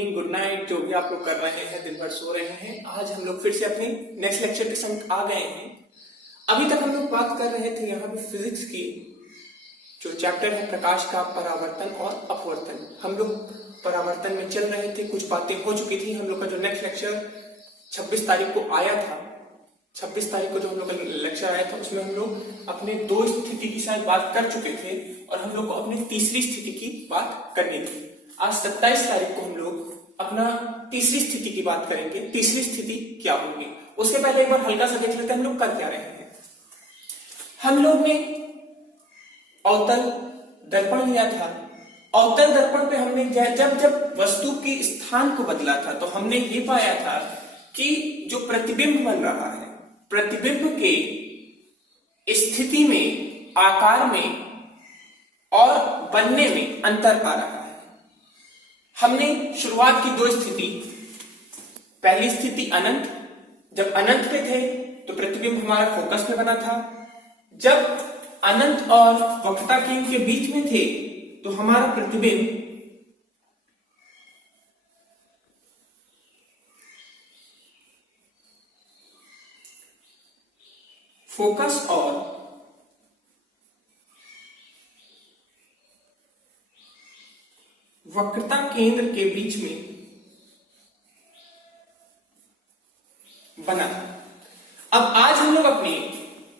Evening, good night, जो भी आप लोग कर रहे हैं, दिन भर सो रहे हैं। आज हम लोग फिर से अपने नेक्स्ट लेक्चर के संग आ गए हैं। अभी तक हम लोग बात कर रहे थे यहाँ पे फिजिक्स की, जो चैप्टर है प्रकाश का परावर्तन और अपवर्तन। हम लोग परावर्तन में चल रहे थे, कुछ बातें हो चुकी थी। हम लोग का जो नेक्स्ट लेक्चर 26 तारीख को आया था, 26 तारीख को जो हम लोग का लेक्चर आया था, उसमें हम लोग अपने दो स्थिति की शायद बात कर चुके थे और हम लोग को अपनी तीसरी स्थिति की बात करनी थी। आज 27 तारीख को हम लोग अपना तीसरी स्थिति की बात करेंगे। तीसरी स्थिति क्या होगी, उससे पहले एक बार हल्का सा देख लेते हैं हम लोग कर क्या रहे हैं। हम लोग ने अवतल दर्पण लिया था। अवतल दर्पण पे हमने जब वस्तु के स्थान को बदला था तो हमने ये पाया था कि जो प्रतिबिंब बन रहा है, प्रतिबिंब के स्थिति में, आकार में और बनने में अंतर आ रहा है। हमने शुरुआत की दो स्थिति, पहली स्थिति अनंत, जब अनंत पे थे तो प्रतिबिंब हमारा फोकस पे बना था। जब अनंत और वक्रता केंद्र के बीच में थे तो हमारा प्रतिबिंब फोकस और वक्रता केंद्र के बीच में बना। अब आज हम लोग अपनी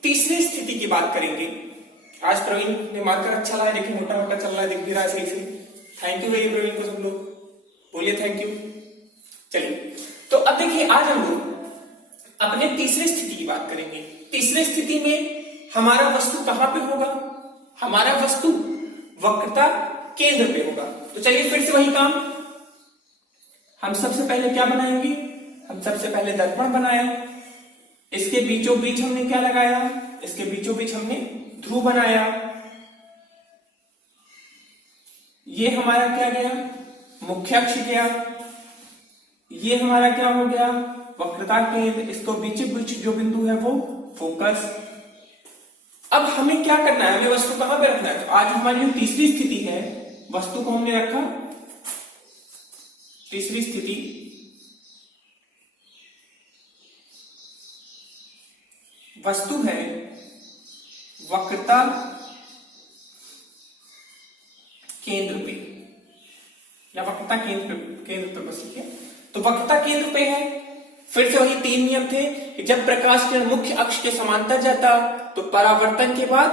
तीसरी स्थिति की बात करेंगे। आज प्रवीण ने मार्कर अच्छा लाया, देखिए मोटा मोटा चल रहा है, दिख भी रहा है सही से। थैंक यू वेरी प्रवीण को, सब लोग बोलिए थैंक यू। चलिए, तो अब देखिए आज हम लोग अपने तीसरी स्थिति की बात करेंगे। तीसरी स्थिति में हमारा वस्तु कहां पे होगा? हमारा वस्तु वक्रता केंद्र पे होगा। तो चलिए फिर से वही काम, हम सबसे पहले क्या बनाएंगे? हम सबसे पहले दर्पण बनाया, इसके बीचों बीच हमने क्या लगाया? इसके बीचों बीच हमने ध्रुव बनाया। ये हमारा क्या गया? मुख्य अक्ष गया। ये हमारा क्या हो गया? वक्रता केंद्र। इसको बीच बीच जो बिंदु है वो फोकस। अब हमें क्या करना है? हमें वस्तु कहां पे रखना है? तो आज हमारी जो तीसरी स्थिति है, वस्तु को हमने रखा तीसरी स्थिति, वस्तु है वक्रता केंद्र पे या वक्रता केंद्र पे बस लिखिए। तो वक्रता केंद्र पे है। फिर से वही तीन नियम थे कि जब प्रकाश किरण मुख्य अक्ष के समांतर जाता तो परावर्तन के बाद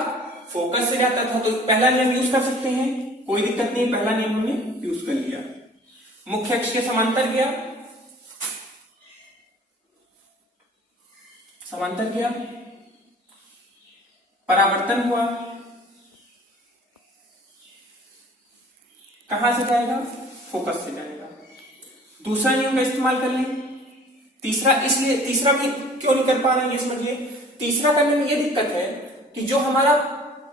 फोकस से जाता था। तो पहला नियम यूज कर सकते हैं, कोई दिक्कत नहीं। पहला नियम हमने यूज कर लिया, मुख्य अक्ष के समांतर गया, समांतर गया, परावर्तन हुआ, कहां से जाएगा? फोकस से जाएगा। दूसरा नियम का इस्तेमाल कर लें। तीसरा, इसलिए तीसरा भी क्यों नहीं कर पा रहे हैं ये समझिए। तीसरा करने में ये दिक्कत है कि जो हमारा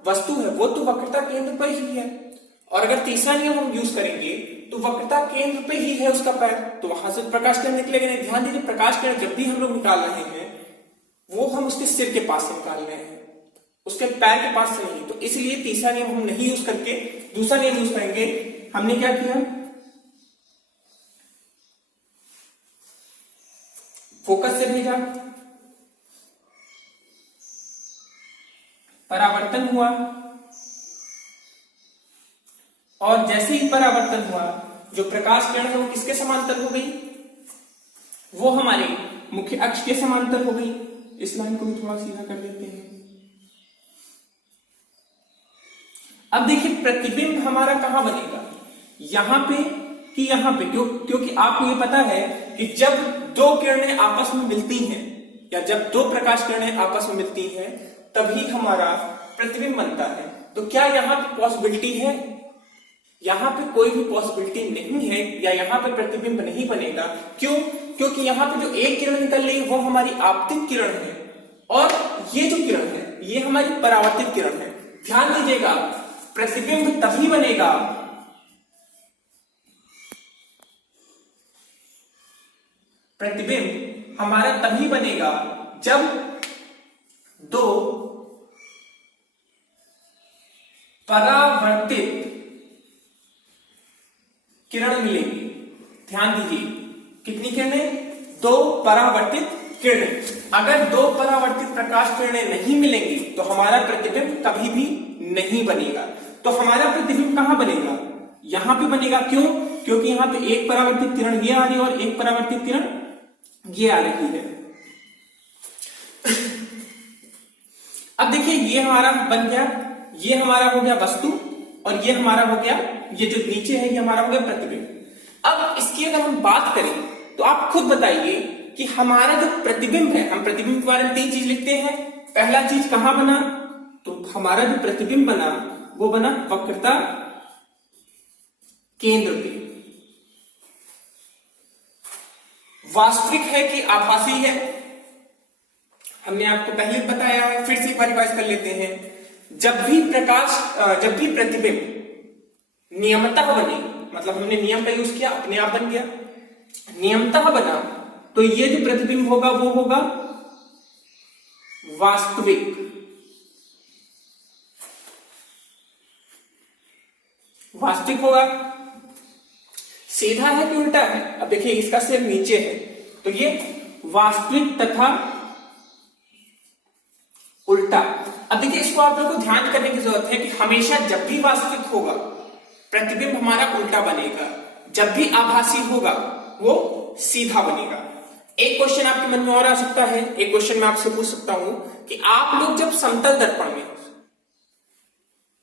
वस्तु है वो तो वक्रता केंद्र पर ही है, और अगर तीसरा नियम हम यूज करेंगे तो वक्रता केंद्र पे ही है उसका पैर, तो वहां से प्रकाश किरण निकलेगा नहीं। ध्यान दीजिए, प्रकाश किरण जब भी हम लोग निकाल रहे हैं वो हम उसके सिर के पास से निकाल रहे हैं, उसके पैर के पास से नहीं। तो इसलिए तीसरा नियम हम नहीं यूज करके दूसरा नियम यूज करेंगे। हमने क्या किया? फोकस से भेजा, परावर्तन हुआ, और जैसे ही परावर्तन हुआ जो प्रकाश किरण है वो किसके समांतर हो गई? वो हमारे मुख्य अक्ष के समांतर हो गई। इस लाइन को भी थोड़ा सीधा कर देते हैं। अब देखिए प्रतिबिंब हमारा कहां बनेगा? यहां पे कि यहां पे? क्योंकि आपको ये पता है कि जब दो किरणें आपस में मिलती हैं या जब दो प्रकाश किरणें आपस में मिलती हैं तभी हमारा प्रतिबिंब बनता है। तो क्या यहां पे पॉसिबिलिटी है? यहां पे कोई भी पॉसिबिलिटी नहीं है, या यहां पे प्रतिबिंब नहीं बनेगा। क्यों? क्योंकि यहां पे जो एक किरण निकल रही है वो हमारी आपतित किरण है, और ये जो किरण है ये हमारी परावर्तित किरण है। ध्यान दीजिएगा, प्रतिबिंब तभी बनेगा, प्रतिबिंब हमारा तभी बनेगा जब दो परावर्तित किरण मिलेंगी। ध्यान दीजिए, कितनी किरणें? 2 परावर्तित किरणें। अगर 2 परावर्तित प्रकाश किरणें नहीं मिलेंगी तो हमारा प्रतिबिंब कभी भी नहीं बनेगा। तो हमारा प्रतिबिंब कहां बनेगा? यहां पे बनेगा। क्यों? क्योंकि यहां पे एक परावर्तित किरण ये आ रही है और एक परावर्तित किरण ये आ रही है। अब देखिए, ये हमारा बन गया, ये हमारा हो गया वस्तु और ये हमारा हो गया, ये जो नीचे है ये हमारा हो गया प्रतिबिंब। अब इसकी अगर हम बात करें तो आप खुद बताइए कि हमारा जो प्रतिबिंब है, हम प्रतिबिंब के बारे में 3 चीज लिखते हैं। पहला चीज कहां बना? तो हमारा जो प्रतिबिंब बना वो बना वक्रता केंद्र पे। वास्तविक है कि आभासी है? हमने आपको पहले बताया है, फिर से एक बार रिवाइज कर लेते हैं। जब भी प्रतिबिंब नियमतः बने, मतलब हमने नियम का यूज किया, अपने आप बन गया, नियमतः बना, तो ये जो प्रतिबिंब होगा वो होगा वास्तविक। वास्तविक होगा। सीधा है कि उल्टा है? अब देखिए, इसका सिर नीचे है तो ये वास्तविक तथा उल्टा। अब देखिए, इसको आप लोगों को ध्यान करने की जरूरत है कि हमेशा जब भी वास्तविक होगा प्रतिबिंब हमारा उल्टा बनेगा, जब भी आभासी होगा वो सीधा बनेगा। एक क्वेश्चन आपके मन में और आ सकता है, एक क्वेश्चन मैं आपसे पूछ सकता हूं कि आप लोग जब समतल दर्पण में,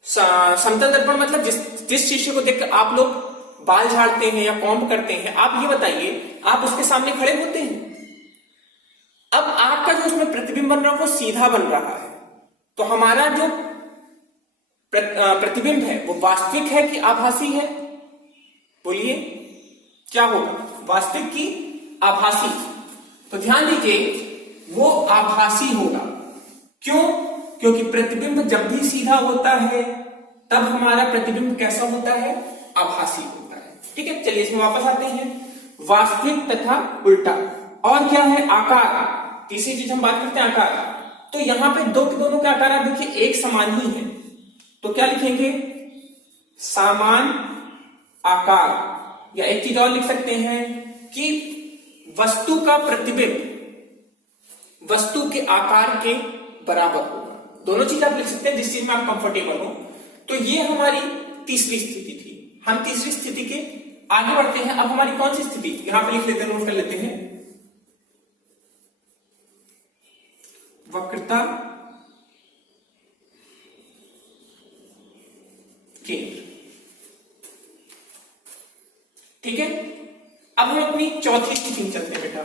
समतल दर्पण मतलब जिस शीशे को देखकर आप लोग बाल झाड़ते हैं या कॉम्ब करते हैं, आप ये बताइए, आप उसके सामने खड़े होते हैं। अब आपका जो उसमें प्रतिबिंब बन रहा है वो सीधा बन रहा है, तो हमारा जो प्रतिबिंब है वो वास्तविक है कि आभासी है? बोलिए क्या होगा? वास्तविक की आभासी? तो ध्यान दीजिए, वो आभासी होगा। क्यों? क्योंकि प्रतिबिंब जब भी सीधा होता है तब हमारा प्रतिबिंब कैसा होता है? आभासी होता है। ठीक है, चलिए इसमें वापस आते हैं। वास्तविक तथा उल्टा। और क्या है? आकार। तीसरी चीज हम बात करते हैं आकार। तो यहां पे दोनों के आकार आप देखिए एक समान ही है, तो क्या लिखेंगे? समान आकार। या एक चीज और लिख सकते हैं कि वस्तु का प्रतिबिंब वस्तु के आकार के बराबर होगा। दोनों चीज आप लिख सकते हैं जिस चीज में आप कंफर्टेबल हो। तो ये हमारी तीसरी स्थिति थी। हम तीसरी स्थिति के आगे बढ़ते हैं। अब हमारी कौन सी स्थिति? यहां पर लिख लेते हैं, नोट कर लेते हैं। वक्रता केंद्र। ठीक है, अब हम अपनी चौथी स्थिति में चलते हैं बेटा।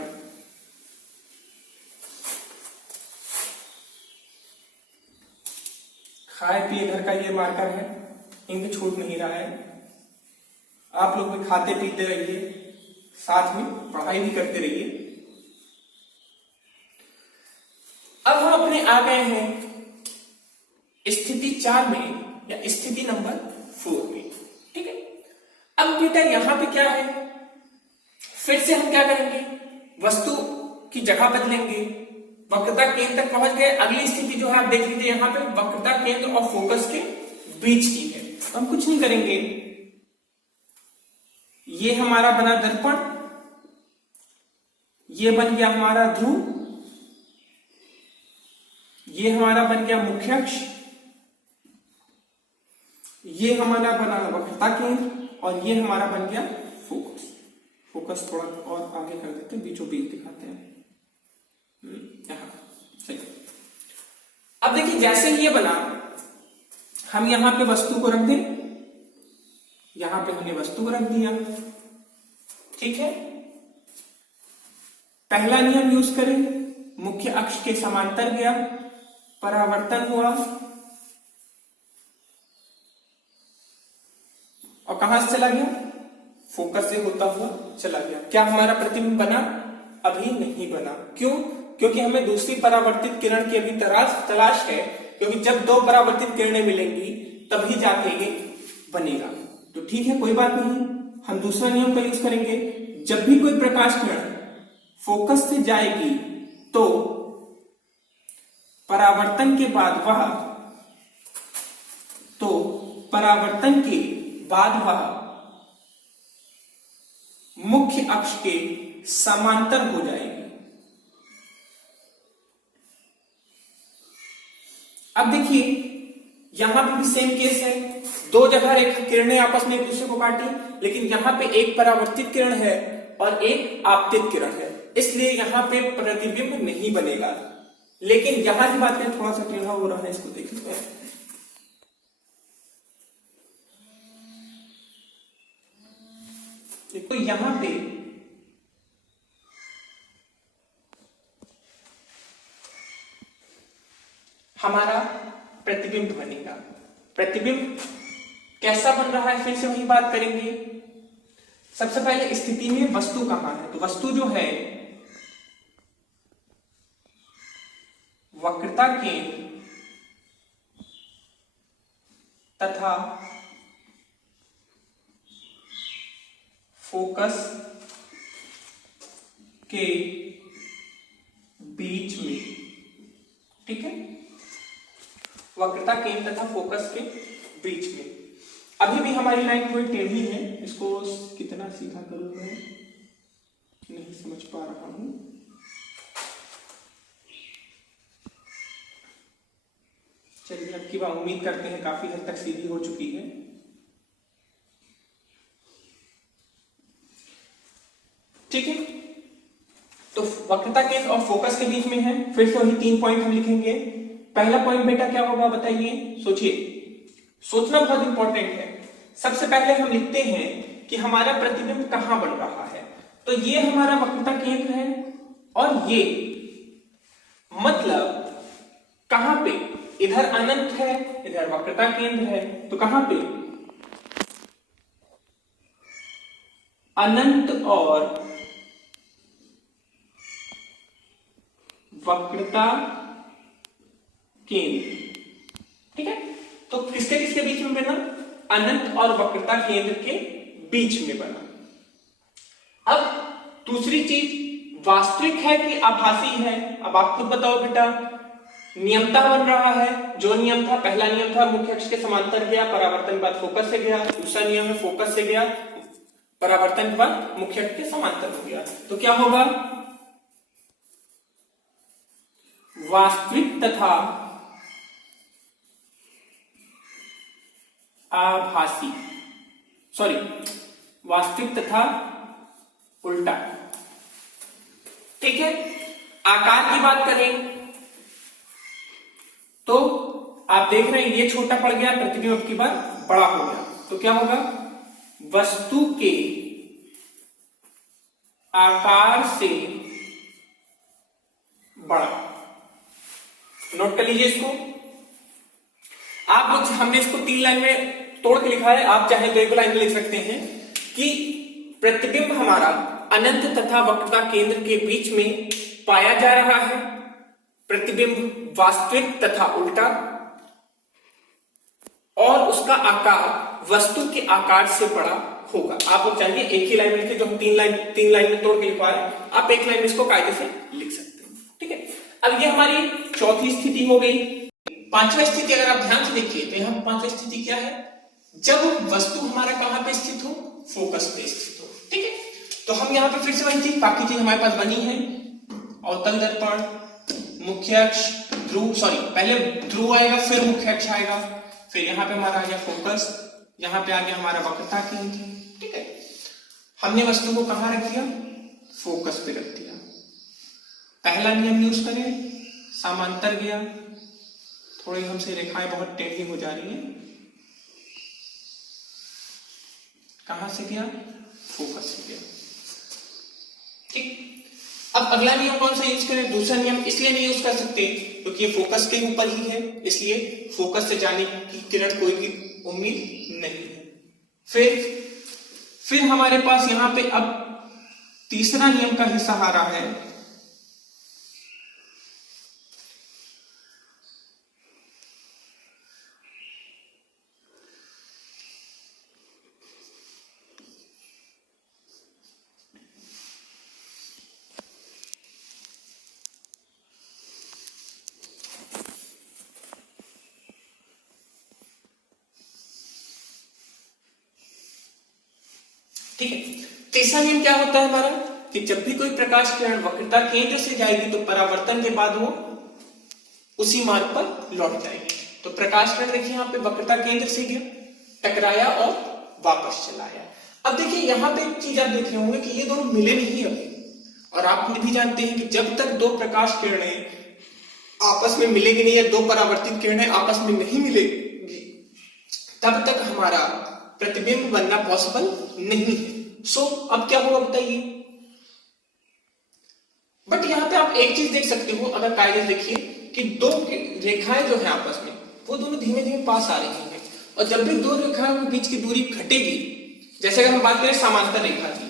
खाए पिए घर का ये मार्कर है, इनकी छूट नहीं रहा है। आप लोग भी खाते पीते रहिए, साथ में पढ़ाई भी करते रहिए। अब हम अपने आ गए हैं स्थिति 4 में या स्थिति नंबर 4 में। ठीक है, अब बेटा यहां पे क्या है? फिर से हम क्या करेंगे? वस्तु की जगह बदलेंगे, वक्रता केंद्र तक पहुंच गए। अगली स्थिति जो है आप देख लीजिए, यहां पे वक्रता केंद्र और फोकस के बीच की है। तो हम कुछ नहीं करेंगे, ये हमारा बना दर्पण, ये बन गया हमारा ध्रुव, ये हमारा बन गया मुख्य अक्ष, ये हमारा बना वक्रता केंद्र और ये हमारा बन गया फोकस। फोकस थोड़ा और आगे कर देते हैं, बीचों बीच दिखाते हैं यहां। सही। अब देखिए, जैसे ये बना, हम यहां पे वस्तु को रख दें, यहां पे हमने वस्तु को रख दिया। ठीक है, पहला नियम यूज करें, मुख्य अक्ष के समांतर गया, परावर्तन हुआ और कहां से चला गया? फोकस से होता हुआ चला गया। क्या हमारा प्रतिबिंब बना? अभी नहीं बना। क्यों? क्योंकि हमें दूसरी परावर्तित किरण की अभी तलाश है, क्योंकि जब 2 परावर्तित किरणें मिलेंगी तभी जाके ये बनेगा। तो ठीक है, कोई बात नहीं, हम दूसरा नियम का यूज करेंगे। जब भी कोई प्रकाश किरण फोकस से जाएगी तो परावर्तन के बाद मुख्य अक्ष के समांतर हो जाएगी। अब देखिए यहां पे भी सेम केस है, दो जगह रेखा किरणें आपस में एक दूसरे को काटी, लेकिन यहां पे एक परावर्तित किरण है और एक आपतित किरण है, इसलिए यहां पे प्रतिबिंब नहीं बनेगा। लेकिन यहां की बात करें, थोड़ा सा टेढ़ा हो रहा है, इसको देखिए। तो यहां पे हमारा प्रतिबिंब बनेगा। प्रतिबिंब कैसा बन रहा है, फिर से वही बात करेंगे। सबसे पहले स्थिति में वस्तु कहां है, तो वस्तु जो है वक्रता केंद्र तथा फोकस के बीच में, ठीक है, वक्रता केंद्र तथा फोकस के बीच में। अभी भी हमारी लाइन थोड़ी टेढ़ी है, इसको कितना सीधा करूं मैं नहीं समझ पा रहा हूं। चलिए अब की बात उम्मीद करते हैं काफी हद तक सीधी हो चुकी है। ठीक है, तो वक्रता केंद्र और फोकस के बीच में है। फिर से वही 3 पॉइंट हम लिखेंगे। पहला पॉइंट बेटा क्या होगा बताइए, सोचिए, सोचना बहुत इंपॉर्टेंट है। सबसे पहले हम लिखते हैं कि हमारा प्रतिबिंब कहां बन रहा है, तो ये हमारा वक्रता केंद्र है और ये मतलब कहां पे, इधर अनंत है, इधर वक्रता केंद्र है, तो कहां पे अनंत और वक्रता केंद्र, ठीक है। तो किसके किसके बीच में बना, अनंत और वक्रता केंद्र के बीच में बना। अब दूसरी चीज वास्तविक है कि आभासी है, अब आप खुद बताओ बेटा। नियमता बन रहा है, जो नियम था, पहला नियम था मुख्य अक्ष के समांतर गया, परावर्तन के बाद फोकस से गया। दूसरा नियम है फोकस से गया, परावर्तन के बाद मुख्य अक्ष के समांतर हो गया। तो क्या होगा, वास्तविक तथा आभासी, सॉरी, वास्तविक तथा उल्टा, ठीक है। आकार की बात करें तो आप देख रहे हैं ये छोटा पड़ गया, प्रतिबिंब की बार बड़ा हो गया, तो क्या होगा, वस्तु के आकार से बड़ा। नोट कर लीजिए इसको आप लोग, हमने इसको 3 लाइन में तोड़ के लिखा है, आप चाहे तो 1 लाइन में लिख सकते हैं कि प्रतिबिंब हमारा अनंत तथा वक्रता केंद्र के बीच में पाया जा रहा है। प्रतिबिंब वास्तविक तथा उल्टा, और उसका आकार वस्तु के आकार से बड़ा होगा। आप लोग चाहिए एक ही लाइन में लिखे, जो हम 3 लाइन में तोड़ के लिखवाए, आप 1 लाइन में इसको कायदे से लिख सकते हैं, ठीक है। अब ये हमारी चौथी स्थिति हो गई। पांचवी स्थिति अगर आप ध्यान से देखिए तो यहाँ पांचवी स्थिति क्या है, जब वस्तु हमारा कहां पे स्थित हो, फोकस पे स्थित हो, ठीक है। तो हम यहाँ पे फिर से वही चीज, बाकी चीज हमारे पास बनी है, अवतल दर्पण, मुख्य अक्ष, ध्रुव, सॉरी पहले ध्रुव आएगा फिर मुख्य अक्ष आएगा, फिर यहाँ पे हमारा आ गया फोकस, यहाँ पे आ गया हमारा वक्रता केंद्र, ठीक है। हमने वस्तु को कहां रख दिया, फोकस पे रख दिया। पहला नियम यूज करें, समांतर गया, थोड़ी हमसे रेखाएं बहुत टेढ़ी हो जा रही हैं, कहां से गया, फोकस से गया, ठीक। अब अगला नियम कौन सा यूज करें, दूसरा नियम इसलिए नहीं यूज कर सकते क्योंकि ये फोकस के ऊपर ही है, इसलिए फोकस से जाने की किरण कोई भी उम्मीद नहीं है। फिर हमारे पास यहां पे अब तीसरा नियम का ही सहारा है, ठीक है। तीसरा नियम क्या होता है हमारा कि जब भी कोई प्रकाश किरण वक्रता केंद्र से जाएगी तो परावर्तन के बाद वो उसी मार्ग पर लौट जाएगी। तो प्रकाश किरण देखिए यहाँ पे वक्रता केंद्र से गया, टकराया और वापस चला आया। अब देखिए यहाँ पे एक चीज आप देख रहे होंगे कि ये दोनों मिले नहीं अभी, और आप भी जानते हैं कि जब तक दो प्रकाश किरणें आपस में मिलेगी नहीं या दो परावर्तित किरणें आपस में नहीं मिलेगी तब तक हमारा प्रतिबिंब बनना पॉसिबल नहीं है। सो अब क्या होगा बताइए। बट यहां पे आप एक चीज देख सकते हो, अगर कायदे देखिए कि दो रेखाएं जो है आपस में वो दोनों धीमे धीमे पास आ रही हैं, और जब भी दो रेखाओं के बीच की दूरी घटेगी, जैसे अगर हम बात करें समांतर रेखा की,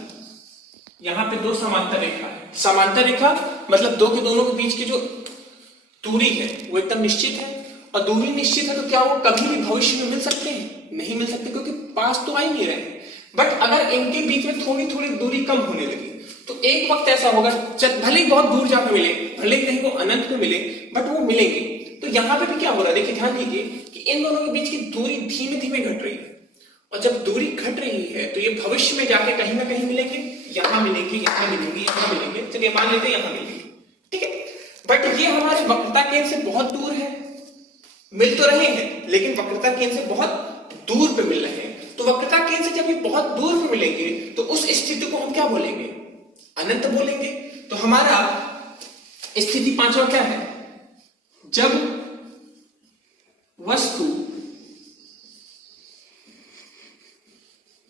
यहाँ पे दो समांतर रेखा है। समांतर रेखा मतलब दो के दोनों के बीच की जो दूरी है वो एकदम निश्चित है, और दूरी निश्चित है तो क्या वो कभी भी भविष्य में मिल सकते हैं? नहीं मिल सकते, क्योंकि पास तो आ ही नहीं रहे हैं। बट अगर इनके बीच में थोड़ी थोड़ी दूरी कम होने लगी तो एक वक्त ऐसा होगा, भले ही बहुत दूर जाकर मिले, भले ही कहीं वो अनंत में मिले, बट वो मिलेंगे। तो यहाँ पे भी क्या हो रहा है, देखिए ध्यान दीजिए कि इन दोनों के बीच की दूरी धीमे धीमे घट रही है, और जब दूरी घट रही है तो ये भविष्य में जाके कहीं ना कहीं मिलेंगे, यहाँ मिलेंगे, यहाँ मिलेंगे, यहाँ मिलेंगे। चलिए मान लेते हैं यहाँ मिलेंगे, ठीक है। बट ये हमारे वक्रता केंद्र से बहुत दूर है, मिल तो रहे हैं लेकिन वक्रता केंद्र से बहुत दूर पे मिल रहे हैं। तो वक्रता केंद्र से जब ये बहुत दूर पे मिलेंगे तो उस स्थिति को हम क्या बोलेंगे? अनंत बोलेंगे। तो हमारा स्थिति पांचवा क्या है? जब वस्तु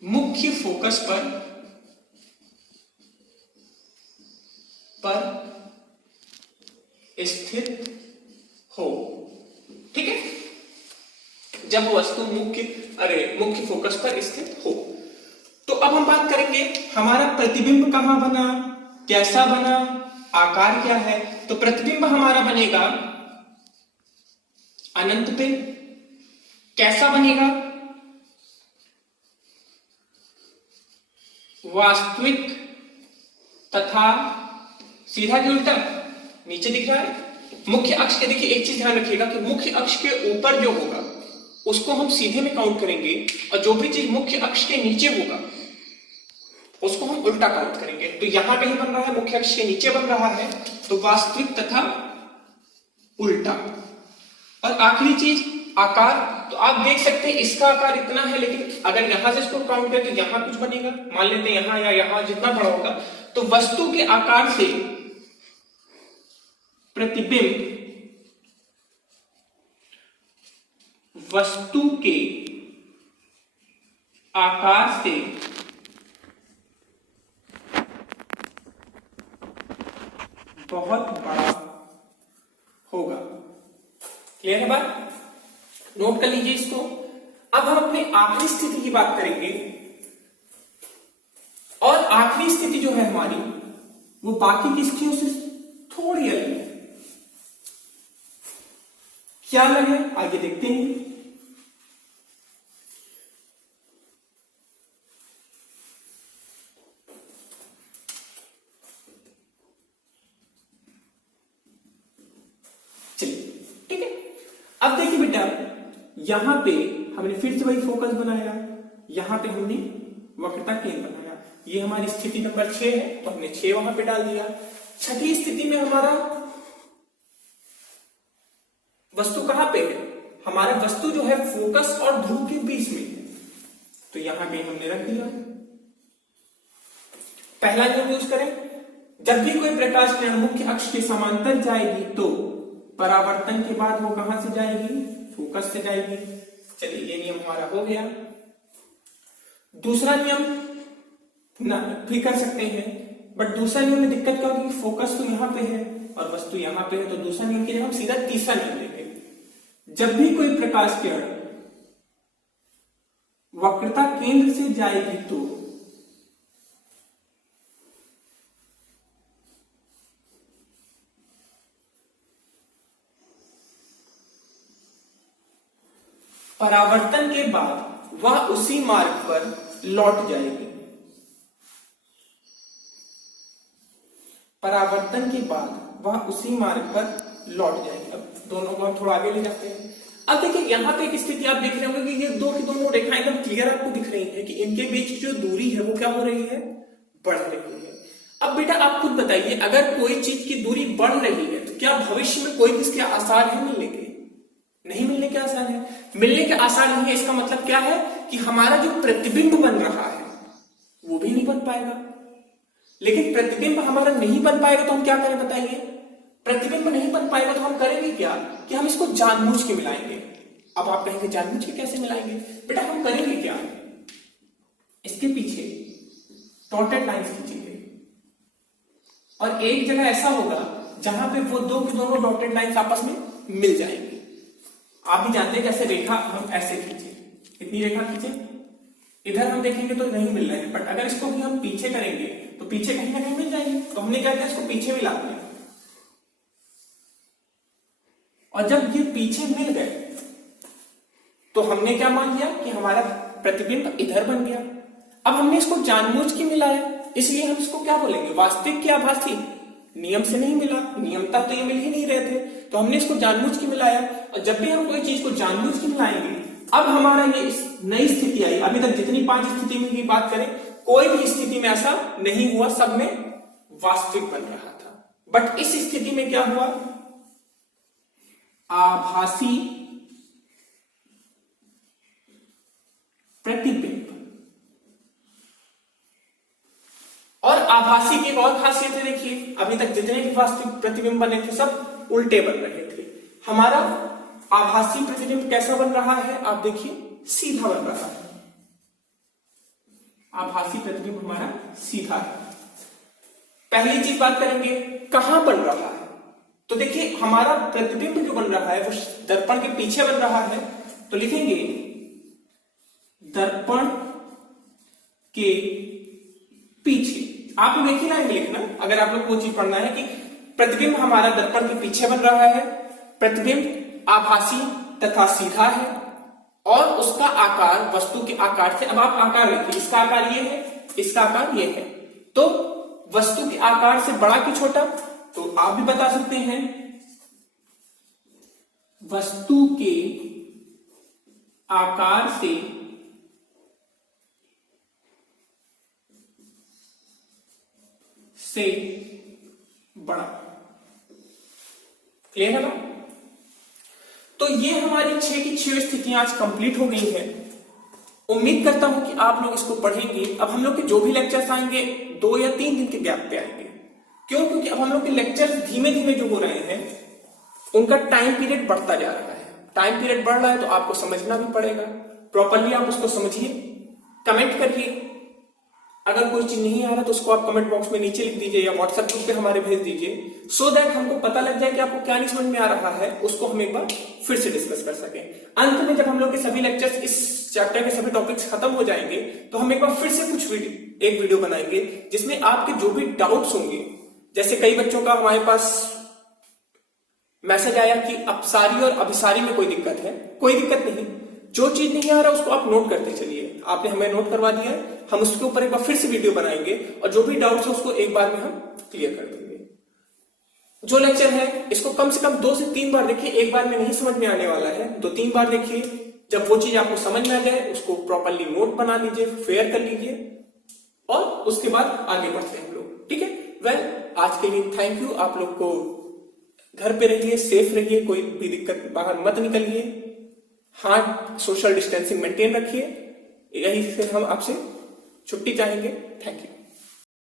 मुख्य फोकस पर स्थित हो, ठीक है। जब वस्तु मुख्य फोकस पर स्थित हो। तो अब हम बात करेंगे हमारा प्रतिबिंब कहां बना, कैसा बना, आकार क्या है। तो प्रतिबिंब हमारा बनेगा अनंत पे। कैसा बनेगा? वास्तविक तथा सीधा कि उल्टा? नीचे दिख रहा है मुख्य अक्ष के। देखिए एक चीज ध्यान रखिएगा कि मुख्य अक्ष के ऊपर जो होगा उसको हम सीधे में काउंट करेंगे, और जो भी चीज मुख्य अक्ष के नीचे होगा उसको हम उल्टा काउंट करेंगे। तो यहां कहीं बन रहा है मुख्य अक्ष के नीचे बन रहा है, तो वास्तविक तथा उल्टा। और आखिरी चीज आकार। तो आप देख सकते हैं इसका आकार इतना है, लेकिन अगर यहां से इसको काउंट करें तो यहां कुछ बनेगा, मान लेते हैं यहां या यहां, जितना बड़ा होगा। तो वस्तु के आकार से प्रतिबिंब वस्तु के आकार से बहुत बड़ा होगा। क्लियर है बात? नोट कर लीजिए इसको। अब हम अपनी आखिरी स्थिति की बात करेंगे, और आखिरी स्थिति जो है हमारी वो बाकी की स्थितियों से थोड़ी अलग है। क्या अलग है आगे देखते हैं। चलिए ठीक है। अब देखिए बेटा, यहां पे हमने फिर से वही फोकस बनाया, यहां पे हमने वक्रता केंद्र बनाया। ये हमारी स्थिति नंबर 6 है, तो हमने 6 वहां पे डाल दिया। छठी स्थिति में हमारा वस्तु कहां पे है? हमारा वस्तु जो है फोकस और ध्रुव के बीच में है, तो यहां कहीं हमने रख दिया। पहला नियम यूज करें, जब भी कोई प्रकाश किरण मुख्य अक्ष के समांतर जाएगी तो परावर्तन के बाद वो कहां से जाएगी? फोकस से जाएगी। चलिए ये नियम हमारा हो गया। दूसरा नियम ना भी कर सकते हैं, बट दूसरा नियम में दिक्कत क्या होगी? फोकस तो यहां पे है और वस्तु यहां पे है, तो दूसरा नियम के लिए हम सीधा तीसरा नियम लेंगे। जब भी कोई प्रकाश किरण वक्रता केंद्र से जाएगी तो परावर्तन के बाद वह उसी मार्ग पर लौट जाएगी। परावर्तन के बाद वह उसी मार्ग पर लौट जाएगी। अब दोनों को हम थोड़ा आगे ले जाते हैं। अब देखिए यहां पे एक स्थिति आप देख रहे होंगे कि ये दो की दोनों रेखाएं एकदम क्लियर आपको दिख रही है कि इनके बीच की जो दूरी है वो क्या हो रही है? बढ़ रही है। अब बेटा आप खुद बताइए, अगर कोई चीज की दूरी बढ़ रही है तो क्या भविष्य में कोई भी इसके आसार है मिलने के? नहीं मिलने के आसार है, मिलने के आसार नहीं है। इसका मतलब क्या है कि हमारा जो प्रतिबिंब बन रहा है वो भी नहीं बन पाएगा। लेकिन प्रतिबिंब हमारा नहीं बन पाएगा तो हम क्या करें बताइए? प्रतिबिंब नहीं बन पाएगा तो हम करेंगे क्या कि हम इसको जानबूझ के मिलाएंगे। अब आप कहेंगे जानबूझ के कैसे मिलाएंगे? बेटा हम करेंगे क्या, इसके पीछे डॉटेड लाइंस खींचेंगे और एक जगह ऐसा होगा जहां पे वो दो की दोनों डॉटेड लाइंस आपस में मिल जाएंगे। आप भी जानते हैं कैसे रेखा हम ऐसे खींचे, इतनी रेखा खींचे, इधर हम देखेंगे तो नहीं मिल रहे हैं, बट अगर इसको भी हम पीछे करेंगे तो पीछे कहीं ना कहीं मिल जाएंगे। तो हमने क्या किया, इसको पीछे मिला दिया और जब ये पीछे मिल गए तो हमने क्या मान लिया कि हमारा प्रतिबिंब इधर बन गया। अब हमने इसको जानबूझ के मिलाया, इसलिए हम इसको क्या बोलेंगे, वास्तविक की आभासी। नियम से नहीं मिला, नियमता तो ये मिल ही नहीं रहे थे, तो हमने इसको जानबूझ के मिलाया। और जब भी हम कोई चीज को जानबूझ के मिलाएंगे, अब हमारा ये नई स्थिति आई। अभी तक जितनी 5 स्थिति में की बात करें, कोई भी स्थिति में ऐसा नहीं हुआ, सब में वास्तविक बन रहा था। बट इस स्थिति में क्या हुआ, आभासी प्रतिबिंब। और आभासी की एक और खासियत है, देखिए अभी तक जितने भी वास्तविक प्रतिबिंब बने थे सब उल्टे बन रहे थे। हमारा आभासी प्रतिबिंब कैसा बन रहा है, आप देखिए सीधा बन रहा है। आभासी प्रतिबिंब हमारा सीधा है। पहली चीज बात करेंगे कहां बन रहा है, तो देखिए हमारा प्रतिबिंब जो बन रहा है वो दर्पण के पीछे बन रहा है। तो लिखेंगे दर्पण के पीछे। आप लोग एक ही लाइन में लिखना अगर आप लोग को चीज पढ़ना है कि प्रतिबिंब हमारा दर्पण के पीछे बन रहा है, प्रतिबिंब आभासी तथा सीधा है और उसका आकार वस्तु के आकार से, अब आप आकार लिखिए, इसका आकार ये है, इसका आकार ये है, तो वस्तु के आकार से बड़ा कि छोटा, तो आप भी बता सकते हैं वस्तु के आकार से बड़ा। क्लियर है ना? तो ये हमारी 6 की 6 स्थितियां आज कंप्लीट हो गई हैं। उम्मीद करता हूं कि आप लोग इसको पढ़ेंगे। अब हम लोग के जो भी लेक्चर्स आएंगे 2 या 3 दिन के गैप पे आएंगे। क्यों? क्योंकि अब हम लोग के लेक्चर्स धीमे धीमे जो हो रहे हैं उनका टाइम पीरियड बढ़ता जा रहा है। टाइम पीरियड बढ़ रहा है तो आपको समझना भी पड़ेगा, प्रॉपरली आप उसको समझिए, कमेंट करिए। अगर कोई चीज नहीं आ रहा तो उसको आप कमेंट बॉक्स में नीचे लिख दीजिए या व्हाट्सएप ग्रुप पे हमारे भेज दीजिए, सो दैट हमको पता लग जाए कि आपको क्या नहीं समझ में आ रहा है, उसको हम एक बार फिर से डिस्कस कर सकें। अंत में जब हम लोग के सभी लेक्चर्स, इस चैप्टर के सभी टॉपिक्स खत्म हो जाएंगे तो हम एक बार फिर से कुछ एक वीडियो बनाएंगे जिसमें आपके जो भी डाउट्स होंगे, जैसे कई बच्चों का हमारे पास मैसेज आया कि अपसारी और अभिसारी में कोई दिक्कत है। कोई दिक्कत नहीं, जो चीज नहीं आ रहा उसको आप नोट करते चलिए। आपने हमें नोट करवा दिया है, हम उसके ऊपर एक बार फिर से वीडियो बनाएंगे और जो भी डाउट्स है उसको एक बार में हम क्लियर कर देंगे। जो लेक्चर है इसको कम से कम 2 से 3 बार देखिए, एक बार में नहीं समझ में आने वाला है, 2-3 बार देखिए। जब वो चीज आपको समझ में आ जाए उसको प्रॉपरली नोट बना लीजिए, फेयर कर लीजिए और उसके बाद आगे बढ़ते हैं हम लोग। ठीक है? वेल, आज के लिए थैंक यू। आप लोग को घर पे रहिए, सेफ रहिए, कोई भी दिक्कत, बाहर मत निकलिए, हाथ सोशल डिस्टेंसिंग मेंटेन रखिए। यही से हम आपसे छुट्टी चाहेंगे। Thank you.